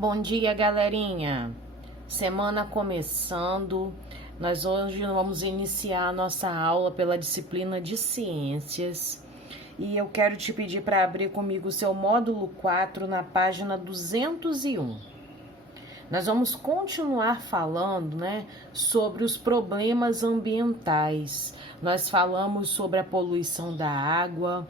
Bom dia, galerinha. Semana começando. Nós hoje vamos iniciar a nossa aula pela disciplina de ciências. E eu quero te pedir para abrir comigo o seu módulo 4 na página 201. Nós vamos continuar falando, sobre os problemas ambientais. Nós falamos sobre a poluição da água.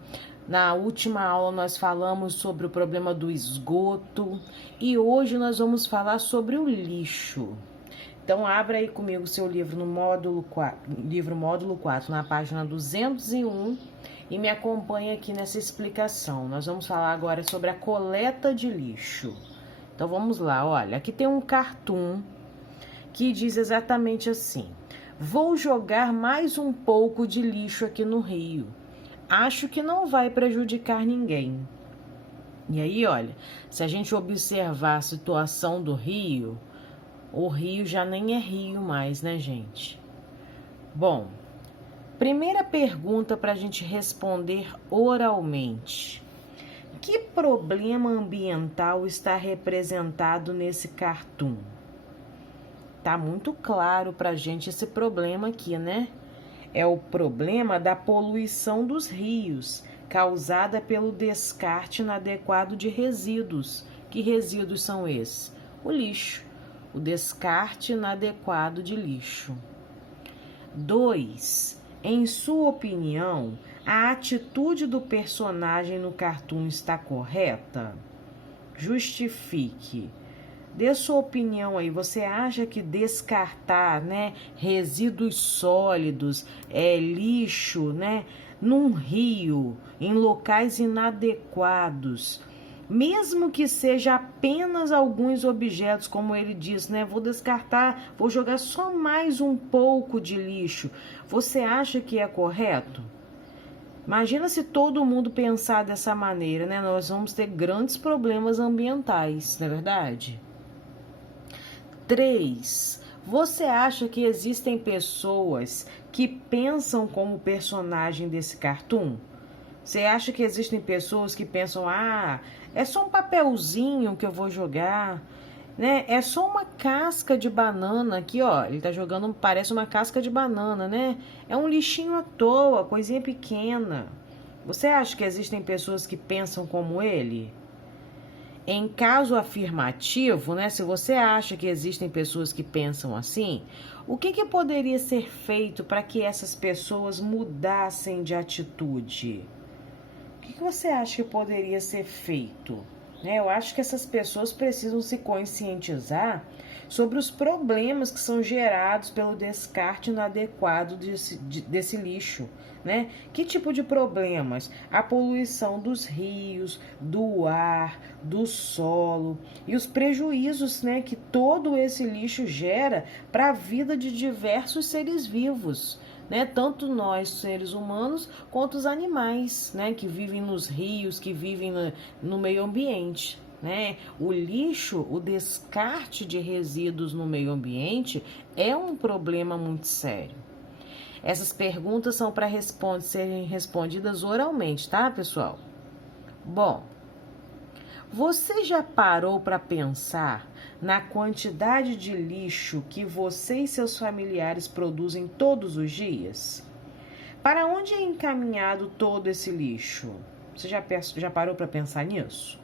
Na última aula nós falamos sobre o problema do esgoto e hoje nós vamos falar sobre o lixo. Então abra aí comigo o seu livro no módulo 4, na página 201 e me acompanhe aqui nessa explicação. Nós vamos falar agora sobre a coleta de lixo. Então vamos lá, olha, aqui tem um cartoon que diz exatamente assim: vou jogar mais um pouco de lixo aqui no rio. Acho que não vai prejudicar ninguém. E aí, olha, se a gente observar a situação do rio, o rio já nem é rio mais, né, gente? Bom, primeira pergunta para a gente responder oralmente. Que problema ambiental está representado nesse cartoon? Tá muito claro para a gente esse problema aqui, né? É o problema da poluição dos rios, causada pelo descarte inadequado de resíduos. Que resíduos são esses? O lixo, o descarte inadequado de lixo. 2. Em sua opinião, a atitude do personagem no cartoon está correta? Justifique. Dê sua opinião aí. Você acha que descartar, resíduos sólidos, lixo, num rio, em locais inadequados, mesmo que seja apenas alguns objetos, como ele diz, vou descartar, vou jogar só mais um pouco de lixo, você acha que é correto? Imagina se todo mundo pensar dessa maneira, Nós vamos ter grandes problemas ambientais, não é verdade? 3. Você acha que existem pessoas que pensam como o personagem desse cartoon? Você acha que existem pessoas que pensam, é só um papelzinho que eu vou jogar, É só uma casca de banana aqui, ó. Ele tá jogando, parece uma casca de banana, É um lixinho à toa, coisinha pequena. Você acha que existem pessoas que pensam como ele? Em caso afirmativo, se você acha que existem pessoas que pensam assim, o que poderia ser feito para que essas pessoas mudassem de atitude? O que você acha que poderia ser feito? Eu acho que essas pessoas precisam se conscientizar sobre os problemas que são gerados pelo descarte inadequado desse lixo, Que tipo de problemas? A poluição dos rios, do ar, do solo e os prejuízos, que todo esse lixo gera para a vida de diversos seres vivos. Tanto nós, seres humanos, quanto os animais, que vivem nos rios, que vivem no meio ambiente, O lixo, o descarte de resíduos no meio ambiente é um problema muito sério. Essas perguntas são para serem respondidas oralmente, tá, pessoal? Bom, você já parou para pensar na quantidade de lixo que você e seus familiares produzem todos os dias? Para onde é encaminhado todo esse lixo? Você já parou para pensar nisso?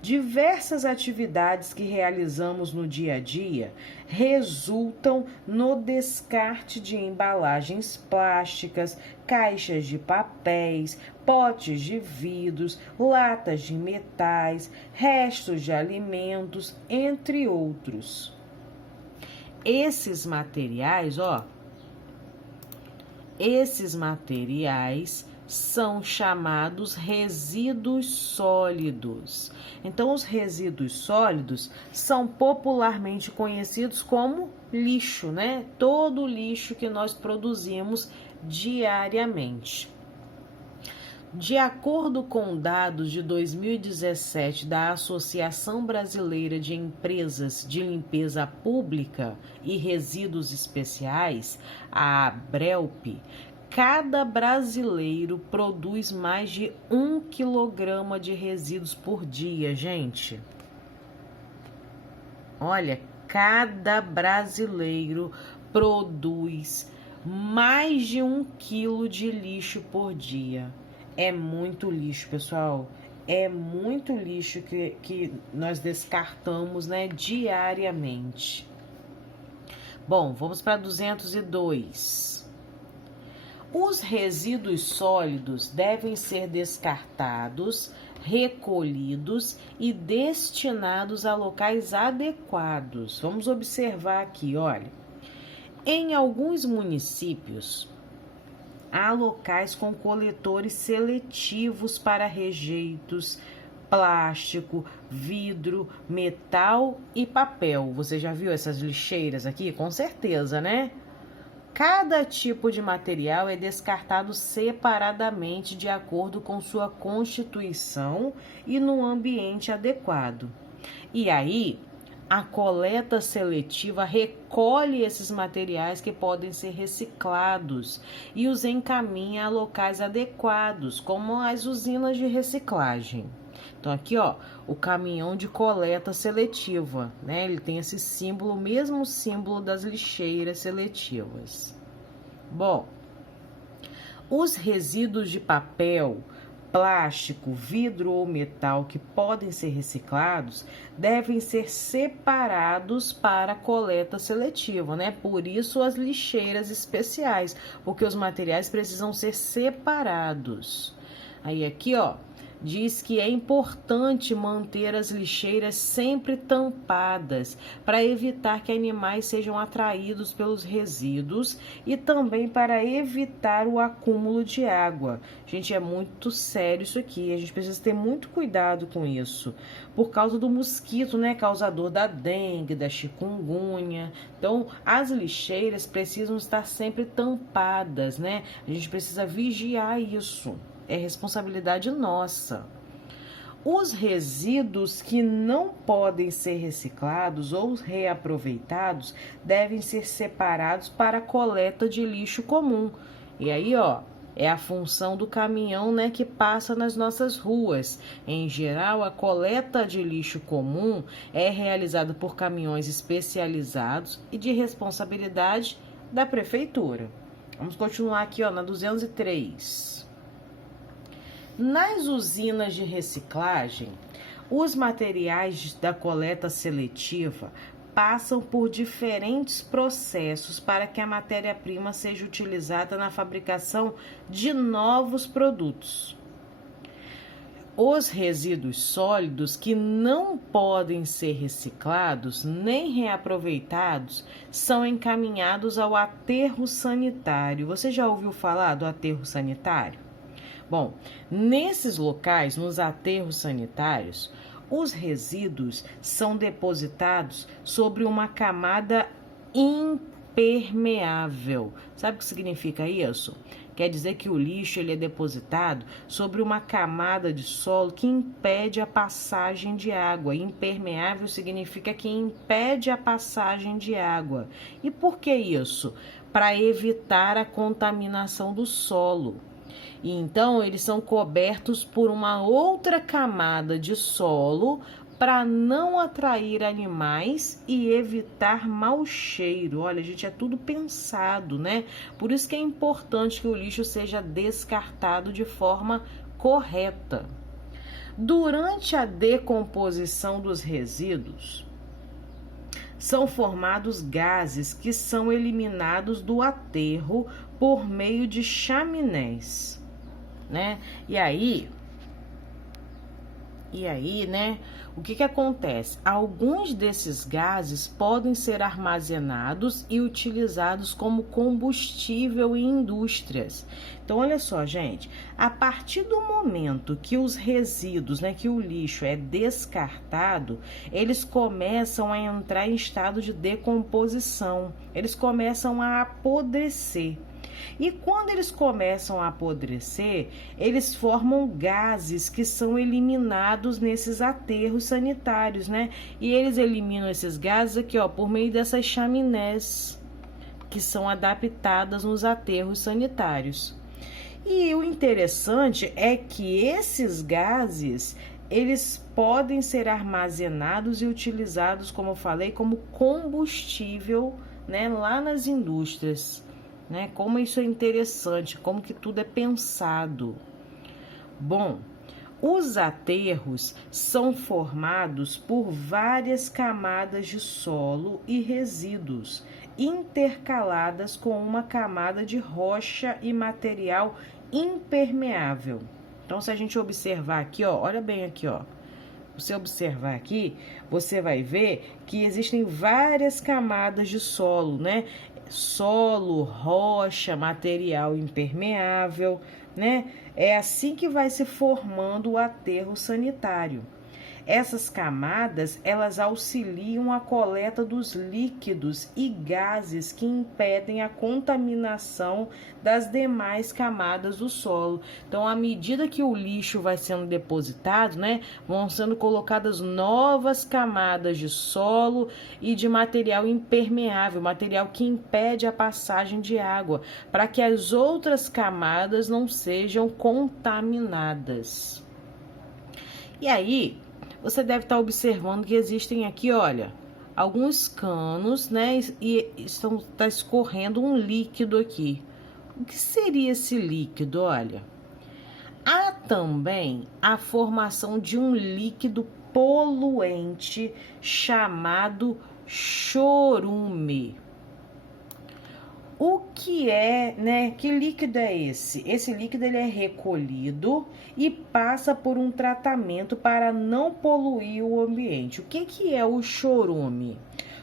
Diversas atividades que realizamos no dia a dia resultam no descarte de embalagens plásticas, caixas de papéis, potes de vidros, latas de metais, restos de alimentos, entre outros. Esses materiais, são chamados resíduos sólidos. Então, os resíduos sólidos são popularmente conhecidos como lixo, Todo o lixo que nós produzimos diariamente. De acordo com dados de 2017 da Associação Brasileira de Empresas de Limpeza Pública e Resíduos Especiais, a ABRELP, cada brasileiro produz mais de 1 quilograma de resíduos por dia, gente. Olha, cada brasileiro produz mais de 1 quilo de lixo por dia. É muito lixo, pessoal. É muito lixo que nós descartamos, né, diariamente. Bom, vamos para 202. Os resíduos sólidos devem ser descartados, recolhidos e destinados a locais adequados. Vamos observar aqui, olha. Em alguns municípios, há locais com coletores seletivos para rejeitos, plástico, vidro, metal e papel. Você já viu essas lixeiras aqui? Com certeza, né? Cada tipo de material é descartado separadamente de acordo com sua constituição e no ambiente adequado. E aí, a coleta seletiva recolhe esses materiais que podem ser reciclados e os encaminha a locais adequados, como as usinas de reciclagem. Então aqui, ó, o caminhão de coleta seletiva, né? Ele tem esse símbolo, o mesmo símbolo das lixeiras seletivas. Bom, os resíduos de papel, plástico, vidro ou metal que podem ser reciclados devem ser separados para coleta seletiva, né? Por isso as lixeiras especiais, porque os materiais precisam ser separados. Aí aqui, ó, diz que é importante manter as lixeiras sempre tampadas para evitar que animais sejam atraídos pelos resíduos e também para evitar o acúmulo de água. Gente, é muito sério isso aqui, a gente precisa ter muito cuidado com isso, por causa do mosquito, né, causador da dengue, da chikungunya. Então, as lixeiras precisam estar sempre tampadas, né? A gente precisa vigiar isso. É responsabilidade nossa. Os resíduos que não podem ser reciclados ou reaproveitados devem ser separados para coleta de lixo comum. E aí, ó, é a função do caminhão, né, que passa nas nossas ruas. Em geral, a coleta de lixo comum é realizada por caminhões especializados e de responsabilidade da prefeitura. Vamos continuar aqui, ó, na 203. Nas usinas de reciclagem, os materiais da coleta seletiva passam por diferentes processos para que a matéria-prima seja utilizada na fabricação de novos produtos. Os resíduos sólidos que não podem ser reciclados nem reaproveitados são encaminhados ao aterro sanitário. Você já ouviu falar do aterro sanitário? Bom, nesses locais, nos aterros sanitários, os resíduos são depositados sobre uma camada impermeável. Sabe o que significa isso? Quer dizer que o lixo ele é depositado sobre uma camada de solo que impede a passagem de água. Impermeável significa que impede a passagem de água. E por que isso? Para evitar a contaminação do solo. E então eles são cobertos por uma outra camada de solo para não atrair animais e evitar mau cheiro. Olha, gente, é tudo pensado, né? Por isso que é importante que o lixo seja descartado de forma correta. Durante a decomposição dos resíduos, são formados gases que são eliminados do aterro por meio de chaminés, né? E aí, né? O que acontece? Alguns desses gases podem ser armazenados e utilizados como combustível em indústrias. Então, olha só, gente, a partir do momento que os resíduos, né, que o lixo é descartado, eles começam a entrar em estado de decomposição, eles começam a apodrecer. E quando eles começam a apodrecer, eles formam gases que são eliminados nesses aterros sanitários, né? E eles eliminam esses gases aqui, ó, por meio dessas chaminés que são adaptadas nos aterros sanitários. E o interessante é que esses gases, eles podem ser armazenados e utilizados, como eu falei, como combustível, né, lá nas indústrias, né? Como isso é interessante, como que tudo é pensado. Bom, os aterros são formados por várias camadas de solo e resíduos, intercaladas com uma camada de rocha e material impermeável. Então, se a gente observar aqui, ó, olha bem aqui, ó. Você observar aqui, você vai ver que existem várias camadas de solo, né? Solo, rocha, material impermeável, né? É assim que vai se formando o aterro sanitário. Essas camadas, elas auxiliam a coleta dos líquidos e gases que impedem a contaminação das demais camadas do solo. Então, à medida que o lixo vai sendo depositado, né, vão sendo colocadas novas camadas de solo e de material impermeável, material que impede a passagem de água, para que as outras camadas não sejam contaminadas. E aí, você deve estar observando que existem aqui, olha, alguns canos, né? E está escorrendo um líquido aqui. O que seria esse líquido? Olha, há também a formação de um líquido poluente chamado chorume. O que é, né? Que líquido é esse? Esse líquido ele é recolhido e passa por um tratamento para não poluir o ambiente. O que é o chorume?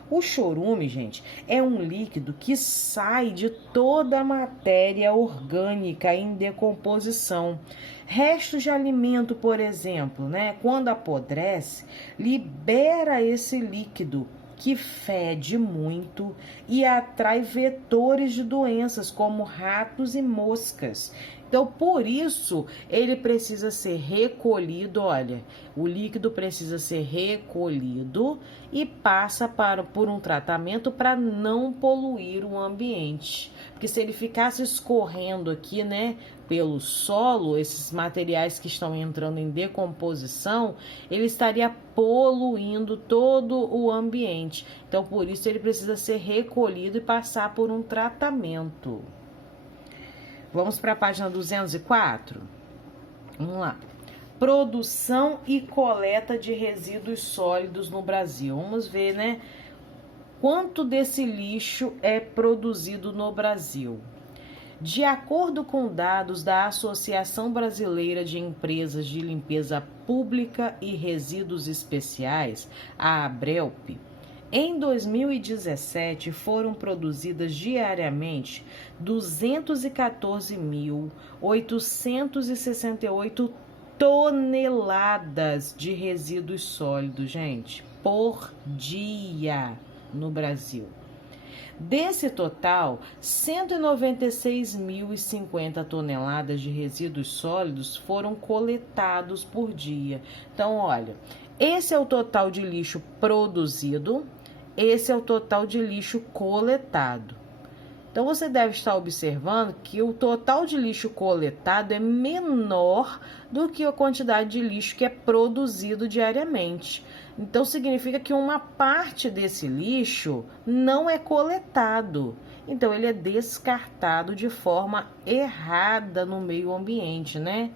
O chorume, gente, é um líquido que sai de toda a matéria orgânica em decomposição. Restos de alimento, por exemplo, né? Quando apodrece, libera esse líquido que fede muito e atrai vetores de doenças como ratos e moscas. Então, por isso, ele precisa ser recolhido, olha, o líquido precisa ser recolhido e passa por um tratamento para não poluir o ambiente. Porque se ele ficasse escorrendo aqui, né, pelo solo, esses materiais que estão entrando em decomposição, ele estaria poluindo todo o ambiente. Então, por isso, ele precisa ser recolhido e passar por um tratamento. Vamos para a página 204? Vamos lá. Produção e coleta de resíduos sólidos no Brasil. Vamos ver, né? Quanto desse lixo é produzido no Brasil? De acordo com dados da Associação Brasileira de Empresas de Limpeza Pública e Resíduos Especiais, a ABRELP, em 2017 foram produzidas diariamente 214.868 toneladas de resíduos sólidos, gente, por dia no Brasil. Desse total, 196.050 toneladas de resíduos sólidos foram coletados por dia. Então, olha, esse é o total de lixo produzido, esse é o total de lixo coletado. Então, você deve estar observando que o total de lixo coletado é menor do que a quantidade de lixo que é produzido diariamente. Então, significa que uma parte desse lixo não é coletado. Então, ele é descartado de forma errada no meio ambiente, né?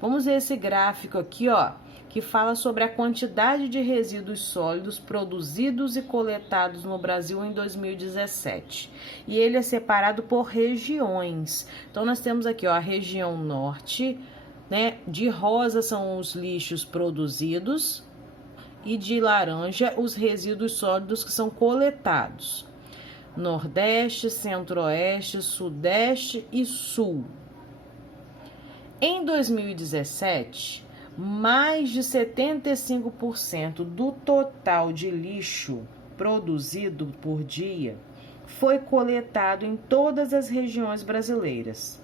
Vamos ver esse gráfico aqui, ó, que fala sobre a quantidade de resíduos sólidos produzidos e coletados no Brasil em 2017. E ele é separado por regiões. Então, nós temos aqui, ó, a região norte, né? De rosa são os lixos produzidos e de laranja os resíduos sólidos que são coletados. Nordeste, Centro-Oeste, Sudeste e Sul. Em 2017, mais de 75% do total de lixo produzido por dia foi coletado em todas as regiões brasileiras.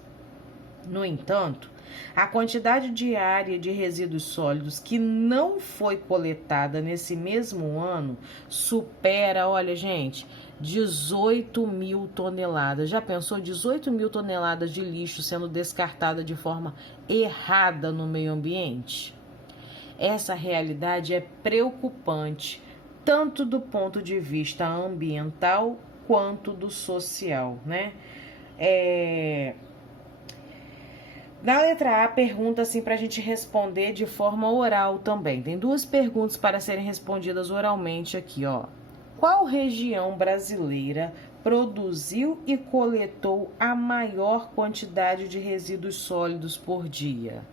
No entanto, a quantidade diária de resíduos sólidos que não foi coletada nesse mesmo ano supera, olha, gente, 18.000 toneladas. Já pensou? 18.000 toneladas de lixo sendo descartada de forma errada no meio ambiente? Essa realidade é preocupante, tanto do ponto de vista ambiental quanto do social, né? Na letra A, pergunta assim para a gente responder de forma oral também. Tem duas perguntas para serem respondidas oralmente aqui, ó. Qual região brasileira produziu e coletou a maior quantidade de resíduos sólidos por dia?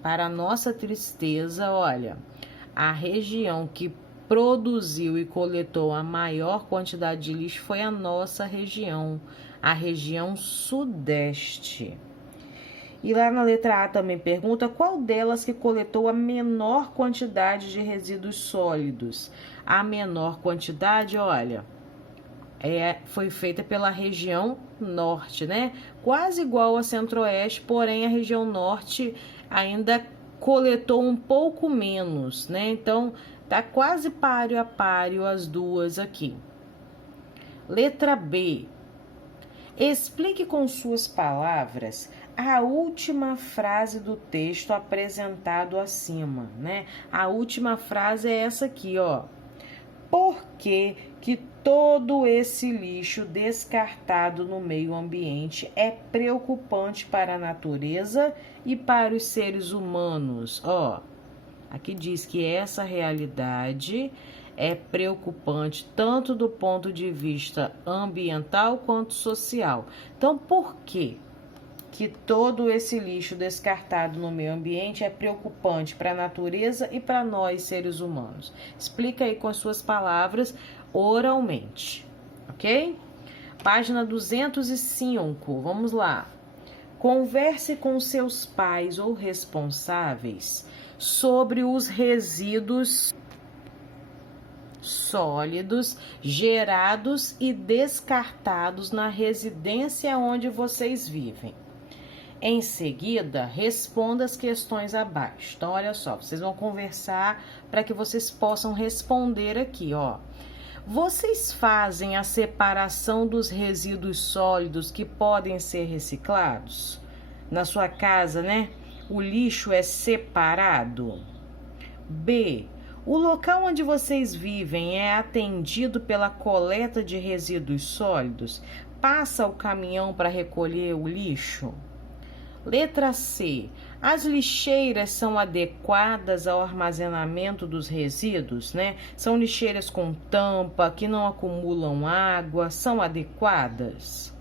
Para nossa tristeza, olha, a região que produziu e coletou a maior quantidade de lixo foi a nossa região, a região Sudeste. E lá na letra A também pergunta qual delas que coletou a menor quantidade de resíduos sólidos. A menor quantidade, olha, foi feita pela região Norte, né? Quase igual a Centro-Oeste, porém a região Norte ainda coletou um pouco menos, né? Então, tá quase páreo a páreo as duas aqui. Letra B. Explique com suas palavras a última frase do texto apresentado acima, né? A última frase é essa aqui, ó. Por que todo esse lixo descartado no meio ambiente é preocupante para a natureza e para os seres humanos? Ó, aqui diz que essa realidade é preocupante tanto do ponto de vista ambiental quanto social. Então, por quê? Que todo esse lixo descartado no meio ambiente é preocupante para a natureza e para nós, seres humanos. Explica aí com as suas palavras, oralmente, ok? Página 205, vamos lá. Converse com seus pais ou responsáveis sobre os resíduos sólidos gerados e descartados na residência onde vocês vivem. Em seguida, responda as questões abaixo. Então, olha só, vocês vão conversar para que vocês possam responder aqui, ó. Vocês fazem a separação dos resíduos sólidos que podem ser reciclados? Na sua casa, né? O lixo é separado? B. O local onde vocês vivem é atendido pela coleta de resíduos sólidos? Passa o caminhão para recolher o lixo? Letra C. As lixeiras são adequadas ao armazenamento dos resíduos, né? São lixeiras com tampa, que não acumulam água, são adequadas?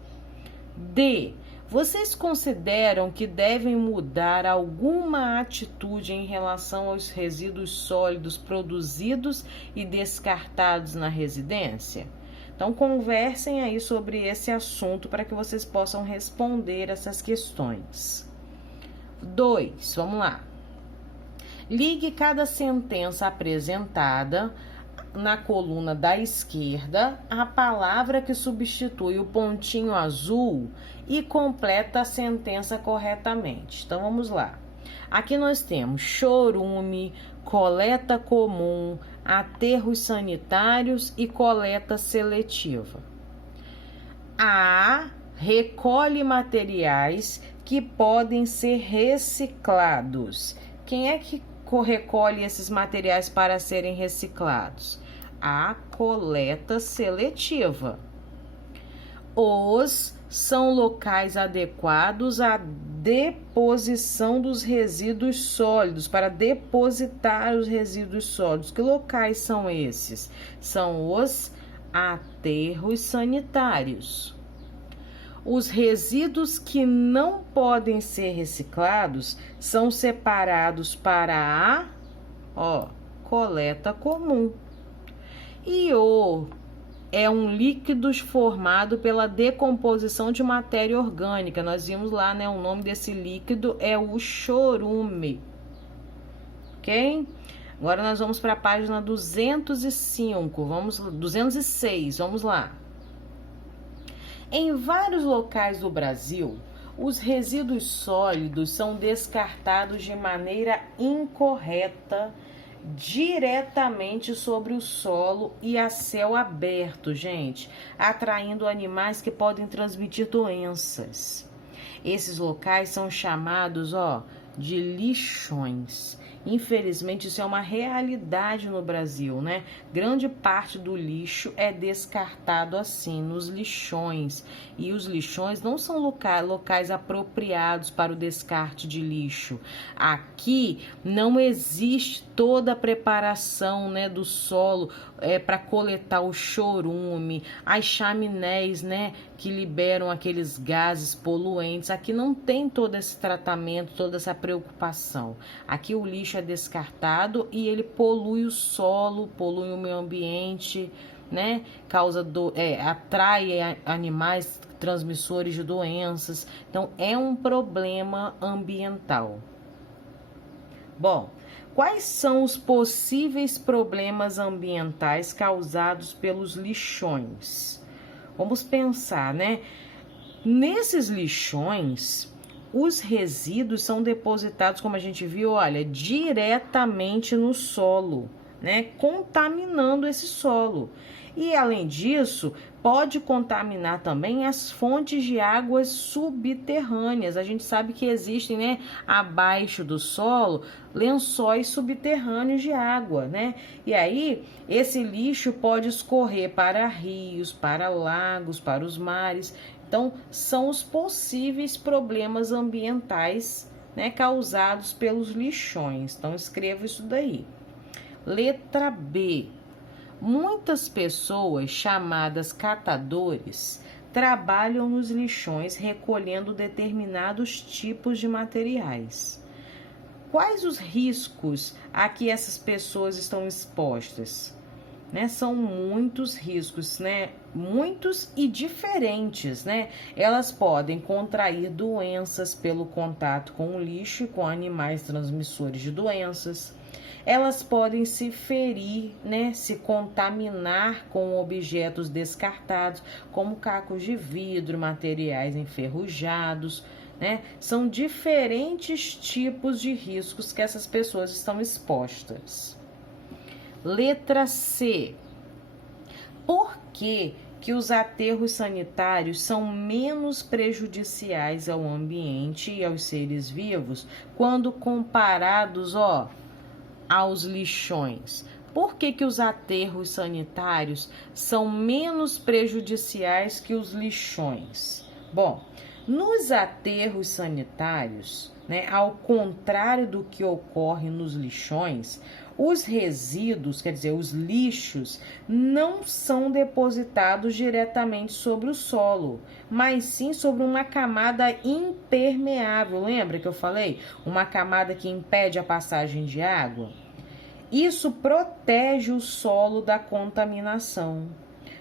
D. Vocês consideram que devem mudar alguma atitude em relação aos resíduos sólidos produzidos e descartados na residência? Então, conversem aí sobre esse assunto para que vocês possam responder essas questões. 2, vamos lá. Ligue cada sentença apresentada na coluna da esquerda à palavra que substitui o pontinho azul e completa a sentença corretamente. Então, vamos lá. Aqui nós temos chorume, coleta comum, aterros sanitários e coleta seletiva. A. Recolhe materiais que podem ser reciclados. Quem é que recolhe esses materiais para serem reciclados? A coleta seletiva. Os são locais adequados à deposição dos resíduos sólidos, para depositar os resíduos sólidos. Que locais são esses? São os aterros sanitários. Os resíduos que não podem ser reciclados são separados para a coleta comum. E o é um líquido formado pela decomposição de matéria orgânica. Nós vimos lá, né? O nome desse líquido é o chorume. Ok? Agora nós vamos para a página 205. 206, vamos lá. Em vários locais do Brasil, os resíduos sólidos são descartados de maneira incorreta diretamente sobre o solo e a céu aberto, gente, atraindo animais que podem transmitir doenças. Esses locais são chamados, de lixões. Infelizmente, isso é uma realidade no Brasil, né? Grande parte do lixo é descartado assim, nos lixões. E os lixões não são locais apropriados para o descarte de lixo. Aqui não existe toda a preparação, né, do solo para coletar o chorume, as chaminés, né, que liberam aqueles gases poluentes. Aqui não tem todo esse tratamento, toda essa preocupação. Aqui o lixo é descartado e ele polui o solo, polui o meio ambiente, né? Atrai animais transmissores de doenças. Então é um problema ambiental. Bom, quais são os possíveis problemas ambientais causados pelos lixões? Vamos pensar, né? Nesses lixões, os resíduos são depositados, como a gente viu, olha, diretamente no solo, né? Contaminando esse solo. E, além disso, pode contaminar também as fontes de águas subterrâneas. A gente sabe que existem, né, abaixo do solo, lençóis subterrâneos de água, né? E aí, esse lixo pode escorrer para rios, para lagos, para os mares. Então, são os possíveis problemas ambientais, né, causados pelos lixões. Então, escreva isso daí. Letra B. Muitas pessoas chamadas catadores trabalham nos lixões recolhendo determinados tipos de materiais. Quais os riscos a que essas pessoas estão expostas? Né, são muitos riscos, né? Muitos e diferentes, né? Elas podem contrair doenças pelo contato com o lixo e com animais transmissores de doenças. Elas podem se ferir, né? Se contaminar com objetos descartados, como cacos de vidro, materiais enferrujados, né? São diferentes tipos de riscos que essas pessoas estão expostas. Letra C. Por que os aterros sanitários são menos prejudiciais ao ambiente e aos seres vivos quando comparados, aos lixões? Por que os aterros sanitários são menos prejudiciais que os lixões? Bom, nos aterros sanitários, né, ao contrário do que ocorre nos lixões, os resíduos, quer dizer, os lixos, não são depositados diretamente sobre o solo, mas sim sobre uma camada impermeável. Lembra que eu falei? Uma camada que impede a passagem de água? Isso protege o solo da contaminação.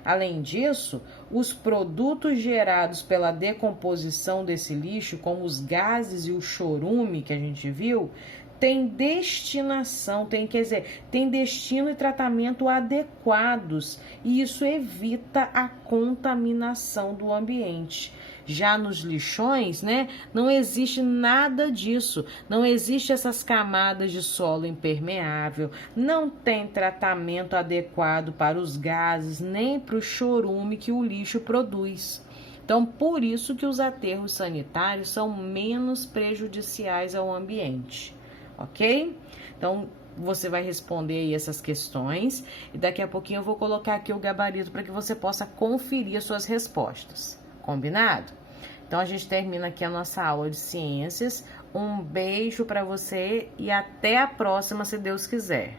Além disso, os produtos gerados pela decomposição desse lixo, como os gases e o chorume que a gente viu, tem destinação, tem destino e tratamento adequados, e isso evita a contaminação do ambiente. Já nos lixões, né, não existe nada disso, não existe essas camadas de solo impermeável, não tem tratamento adequado para os gases, nem para o chorume que o lixo produz. Então, por isso que os aterros sanitários são menos prejudiciais ao ambiente. Ok? Então, você vai responder aí essas questões e daqui a pouquinho eu vou colocar aqui o gabarito para que você possa conferir as suas respostas. Combinado? Então, a gente termina aqui a nossa aula de ciências. Um beijo para você e até a próxima, se Deus quiser.